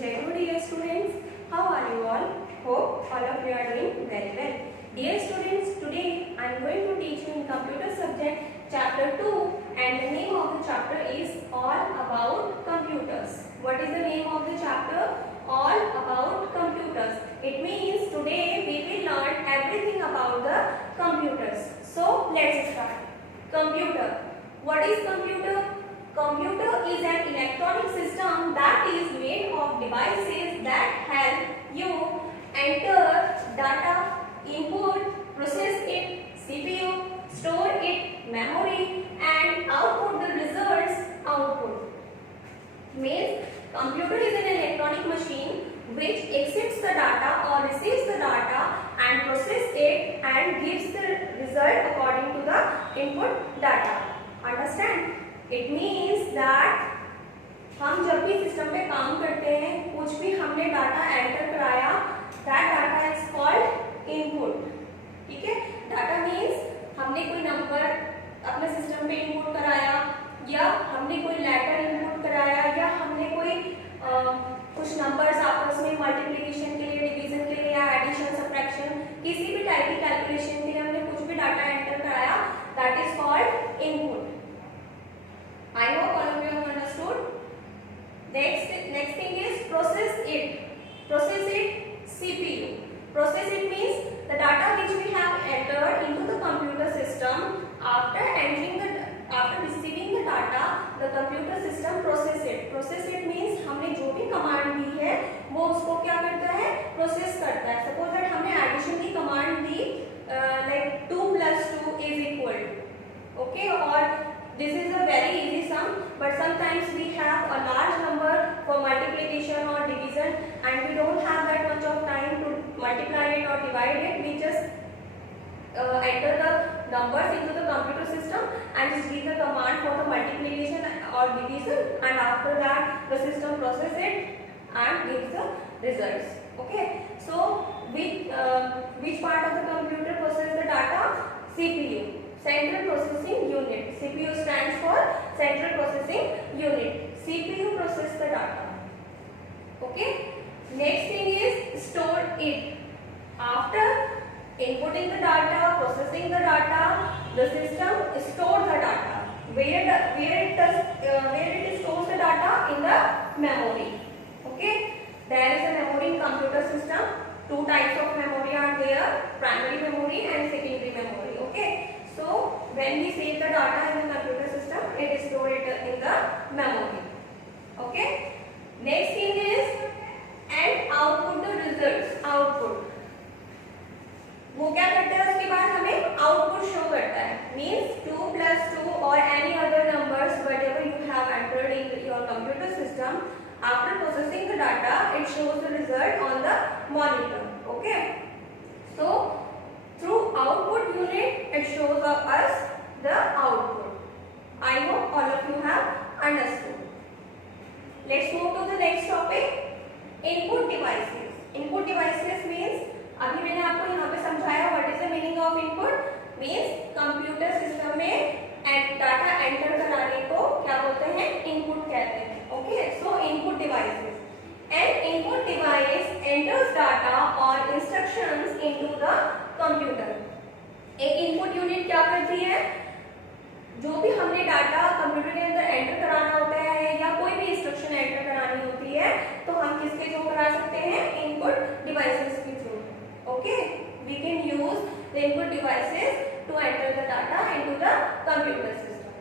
Jai Guru dear students, how are you all? Hope all of you are doing very well. Dear students, today I am going to teach you in computer subject chapter 2 and the name of the chapter is All About Computers. What is the name of the chapter? All About Computers. It means today we will learn everything about the computers. So let's start. Computer. What is computer? Computer is an electronic system that is made of devices that help you enter data, input, process it, CPU, store it, memory, and output the results output. Means computer is an electronic machine which accepts the data or receives the data and process it and gives the result according to the input data. Understand? It means that हम जब भी system पे काम करते हैं, कुछ भी हमने डाटा एंटर कराया, that data is called input. ठीक है? डाटा मीन्स हमने कोई नंबर अपने सिस्टम पे इनपुट कराया, या हमने कोई लेटर इनपुट कराया, या हमने कोई कुछ नंबर्स आपस में मल्टीप्लिकेशन के लिए, डिवीजन के लिए, या एडिशन, सब्ट्रैक्शन, किसी भी टाइप की कैलकुलेशन के लिए हमने कुछ भी डाटा एंटर कराया, that is called input. I hope all of you have understood. Next thing is process it. Process it, CPU. Process it means the data which we have entered into the computer system. After receiving the data, the computer system process it. Process it means हमने जो भी command दी है वो उसको क्या करता है, process करता है. Suppose that हमने एडिशन की command the like 2 plus 2 is equal to, okay, or this is a very easy sum, but sometimes we have a large number for multiplication or division and we don't have that much of time to multiply it or divide it. We just enter the numbers into the computer system and just give the command for the multiplication or division, and after that the system processes it and gives the results. Okay, so which part of the computer processes the data? CPU. Central Processing Unit. CPU stands for Central Processing Unit. CPU processes the data. Okay. Next thing is store it. After inputting the data, processing the data, the system stores the data. Where it stores the data? In the memory. Okay. There is a memory in computer system. Two types of memory are there: primary memory and secondary memory. Okay. So when we save the data in the computer system, it is stored in the memory. Okay. Next thing is and output the results. Output. वो क्या करता है, उसके बाद हमें output show करता है. Means 2 plus 2 or any other numbers whatever you have entered in your computer system. After processing the data, it shows the result on the monitor. Okay. So through output unit, it shows us the output. I hope all of you have understood. Let's move to the next topic. Input devices. Input devices means, अभी मैंने आपको यहाँ पे समझाया what is the meaning of input. Means computer system में data enter कराने को क्या बोलते हैं, इनपुट कहते हैं. Okay, so input devices. An input device enters data or instructions into the computer. एक इनपुट यूनिट क्या करती है, जो भी हमने डाटा कंप्यूटर के अंदर एंटर कराना होता है या कोई भी इंस्ट्रक्शन एंटर करानी होती है, तो हम किसके थ्रू करा सकते हैं, इनपुट डिवाइसेस के through. Okay, we can use the input devices to enter the data into the computer system.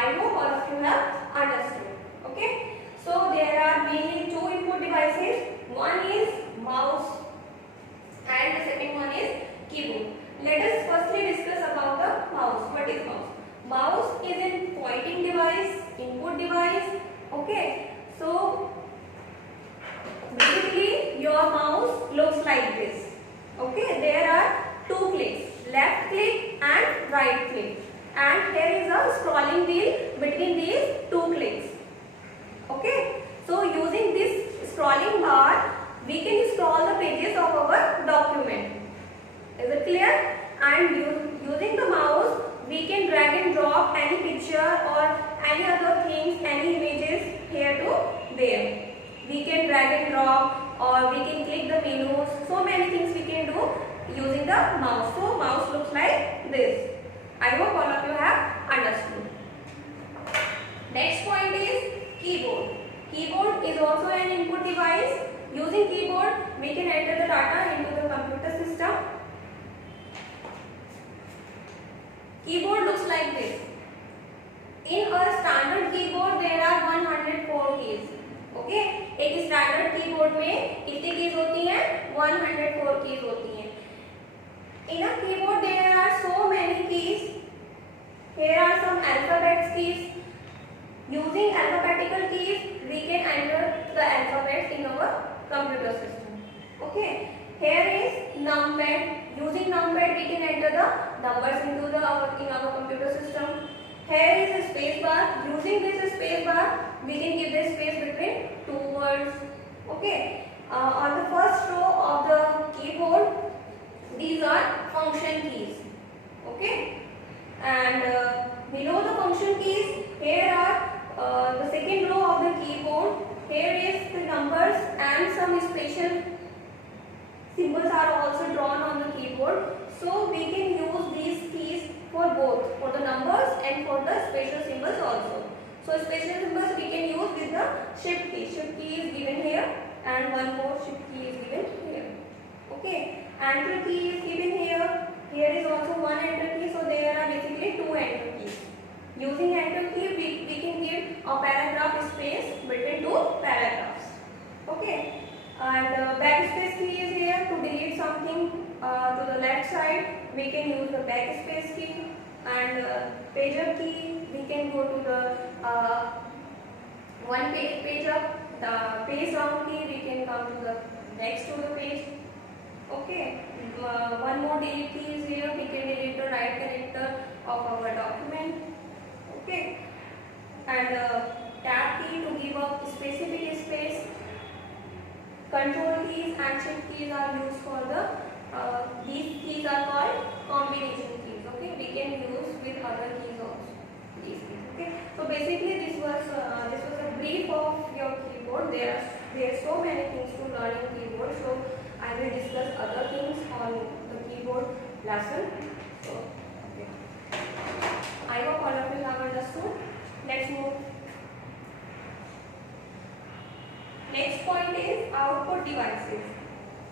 I hope all of you have understood. Okay, so there are mainly two input devices. One is mouse and the second one is keyboard. Let us firstly discuss about the mouse. What is mouse? Mouse is a pointing device, input device. Okay, so basically your mouse looks like this. Okay, there are two clicks, left click and right click, and here is a scrolling wheel between these two clicks. Okay, so using this scrolling bar, we can scroll the pages of our document. Is it clear? And using the mouse, we can drag and drop any picture or any other things, any images here to there. We can drag and drop Next point is keyboard. Keyboard is also an input device. Using keyboard, we can enter the data into the computer system. Keyboard looks like this. In a standard keyboard, there are 104 keys. Okay? एक standard keyboard में कितनी keys होती हैं? 104 keys होती हैं. In a keyboard, there are so many keys. Here are some alphabet keys. Using alphabetical keys, we can enter the alphabet in our computer system. Okay? Here is numpad. Using numpad, we can enter the numbers into the in our computer system. Here is a space bar. Using this space bar, we can give the space between two words. Okay? On the first row of the keyboard, these are function keys. Okay? And below the function keys, here are the second row of the keyboard. Here is the numbers and some special symbols are also drawn on the keyboard. So we can use these keys for both, for the numbers and for the special symbols also. So special symbols we can use with the shift key. Shift key is given here and one more shift key is given here. Okay. Enter key is given here. Here is also one enter key. So there are basically two enter keys. Using enter key, we can give a paragraph space between two paragraphs. Okay. And backspace key is here to delete something to the left side. We can use the backspace key. And pager key, we can go to the one page up. The page down key, we can come to the next to the page. Okay. One more delete key is here. We can delete the right character of our document. Okay. And tab key to give a specific space. Control keys and shift keys are used for the these keys are called combination keys. Okay, we can use with other keys also. These keys. Okay, so basically this was a brief of your keyboard. There are so many things to learn in keyboard. So I will discuss other things on the keyboard lesson. So okay, I hope all of you have understood. Let's move. Next point is output devices.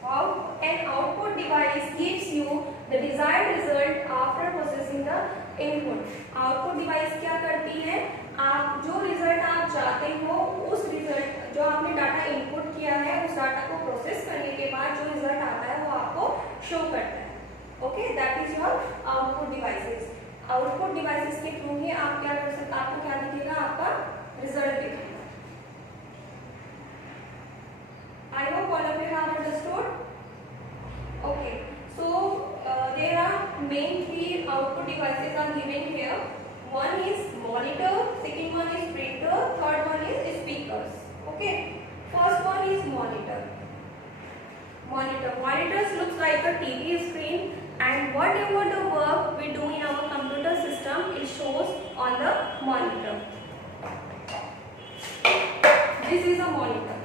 How an output device gives you the desired result after processing the input. Output device क्या करती है? आप जो result आप चाहते हो उस result जो आपने डाटा इनपुट किया है उस डाटा को प्रोसेस करने के बाद जो रिजल्ट आता है वो आपको शो करता है. Okay, that is your output devices. Output devices के थ्रू ही आप क्या कर सकते, आपको क्या दिखेगा, आपका रिजल्ट दिखेगा. I hope all of you have understood. Okay, so there are main three output devices are given here. One is monitor, second one is printer, third one is speakers. Okay, first one is monitor. Monitors looks like a TV screen, and whatever the work we do in our computer system, it shows on the monitor. This is a monitor.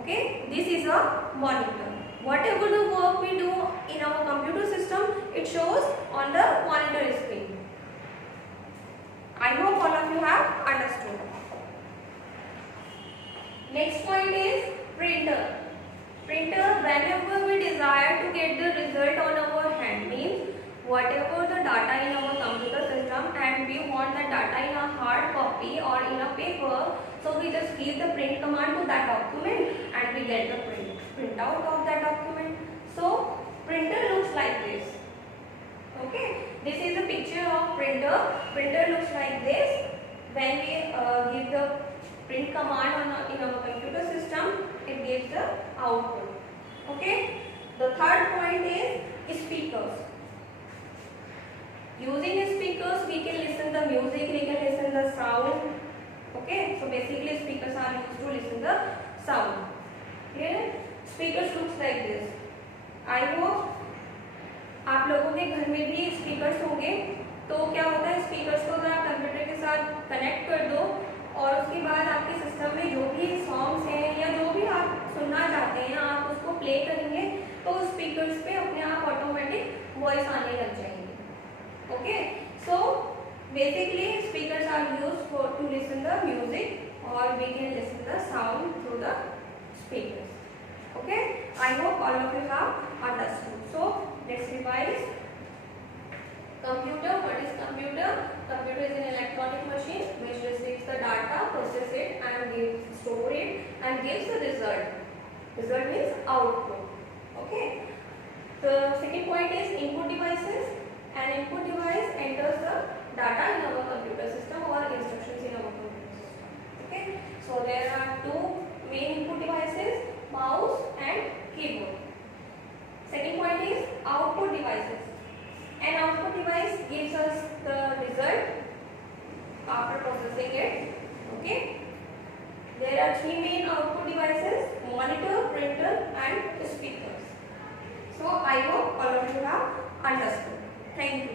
Okay, this is a monitor. Whatever the work we do in our computer system, it shows on the monitor screen. I hope all of you have understood. Next point is printer. Printer, whenever we desire to get the result on our hand, means whatever the data in our computer system and we want the data in a hard copy or in a paper, so we just give the print command to that document and we get the printout of that document. So printer looks like this. Okay, this is a picture of printer. Printer looks like this. When we give the print command in our computer system, it gives the output. Okay, the third point is speakers. Using speakers, we can listen the music, we can listen the sound. Okay, so basically speakers are used to listen the sound. Here, speakers looks like this. I hope आप लोगों के घर में भी speakers होंगे. तो क्या होता है, स्पीकर्स को अगर आप कंप्यूटर के साथ कनेक्ट कर दो और उसके बाद आपके सिस्टम में जो भी सॉन्ग्स हैं या जो भी आप सुनना चाहते हैं आप उसको प्ले करेंगे तो स्पीकर्स पे अपने आप ऑटोमेटिक वॉइस आने लग जाएंगे. Okay, so Basically, speakers are used for to listen the music, or we can listen the sound through the speakers. Okay, I hope all of you have understood. So let's revise. Computer. What is computer? Computer is an electronic machine which receives the data, process it, and store it, and gives the result. Result means output. Okay. The second point is input devices. An input device enters the data in our computer system or instructions in our computer system. Okay. So there are two main input devices: mouse and keyboard. Second point is output devices. An output device gives us the result after processing it. Okay. There are three main output devices: monitor, printer, and speakers. So I hope all of you have understood. Thank you.